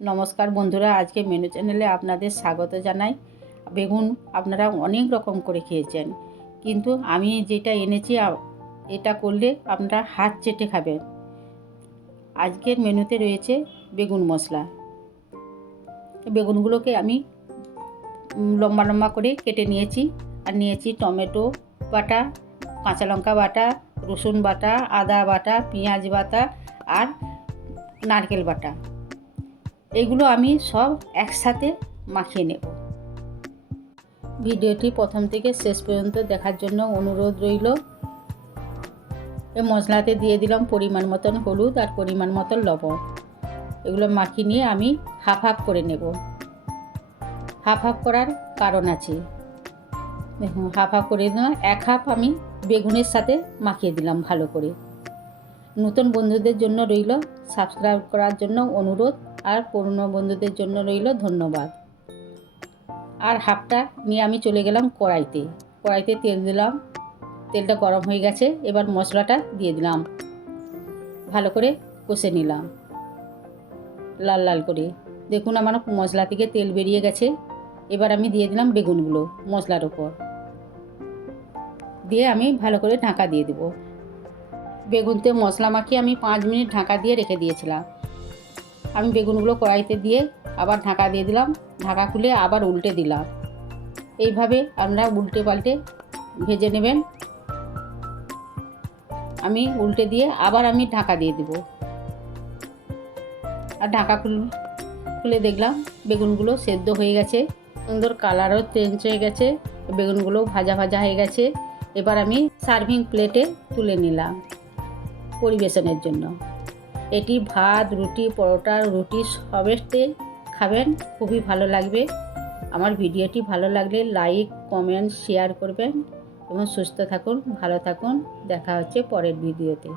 নমস্কার বন্ধুরা, আজকে মেনু চ্যানেলে আপনাদের স্বাগত জানাই। বেগুন আপনারা অনেক রকম করে খেয়েছেন, কিন্তু আমি যেটা এনেছি এটা করলে আপনারা হাত চেটে খাবেন। আজকের মেনুতে রয়েছে বেগুন মশলা। বেগুনগুলোকে আমি লম্বা লম্বা করে কেটে নিয়েছি। আর নিয়েছি টমেটো বাটা, কাঁচা লঙ্কা বাটা, রসুন বাটা, আদা বাটা, পেঁয়াজ বাটা আর নারকেল বাটা। এগুলো আমি সব একসাথে মাখিয়ে নেব। ভিডিওটি প্রথম থেকে শেষ পর্যন্ত দেখার জন্য অনুরোধ রইল। এই মশলাতে দিয়ে দিলাম পরিমাণ মতন হলুদ আর পরিমাণ মতন লবণ। এগুলো মাখিয়ে নিয়ে আমি হাফ হাফ করে নেব। হাফ হাফ করার কারণ আছে। দেখুন, হাফ হাফ করে দিলাম এক হাফ আমি বেগুনের সাথে মাখিয়ে দিলাম ভালো করে। নতুন বন্ধুদের জন্য রইল, সাবস্ক্রাইব করার জন্য অনুরোধ। আর পুরনো বন্ধুদের জন্য রইল ধন্যবাদ। আর হাফটা নিয়ে আমি চলে গেলাম কড়াইতে। কড়াইতে তেল দিলাম, তেলটা গরম হয়ে গেছে, এবার মশলাটা দিয়ে দিলাম। ভালো করে কষে নিলাম। লাল লাল করে। দেখুন আমার মশলা থেকে তেল বেরিয়ে গেছে। এবার আমি দিয়ে দিলাম বেগুনগুলো মশলার ওপর। দিয়ে আমি ভালো করে ঢাকা দিয়ে দেবো। বেগুনতে মশলা মাখিয়ে আমি পাঁচ মিনিট ঢাকা দিয়ে রেখে দিয়েছিলাম। আমি বেগুনগুলো কড়াইতে দিয়ে আবার ঢাকা দিয়ে দিলাম। ঢাকা খুলে আবার উল্টে দিলাম। এইভাবে আপনারা উল্টে পাল্টে ভেজে নেবেন। আমি উল্টে দিয়ে আবার আমি ঢাকা দিয়ে দেব। আর ঢাকা খুলে খুলে দেখলাম বেগুনগুলো সেদ্ধ হয়ে গেছে। সুন্দর কালারও চেঞ্জ হয়ে গেছে। বেগুনগুলো ভাজা ভাজা হয়ে গেছে। এবার আমি সার্ভিং প্লেটে তুলে নিলাম পরিবেশনের জন্য। এটি ভাত, রুটি, পরোটা, রুটি, সবেতে খাবেন। খুবই ভালো লাগবে। আমার ভিডিওটি ভালো লাগলে লাইক, কমেন্ট, শেয়ার করবেন এবং সুস্থ থাকুন, ভালো থাকুন। দেখা হচ্ছে পরের ভিডিওতে।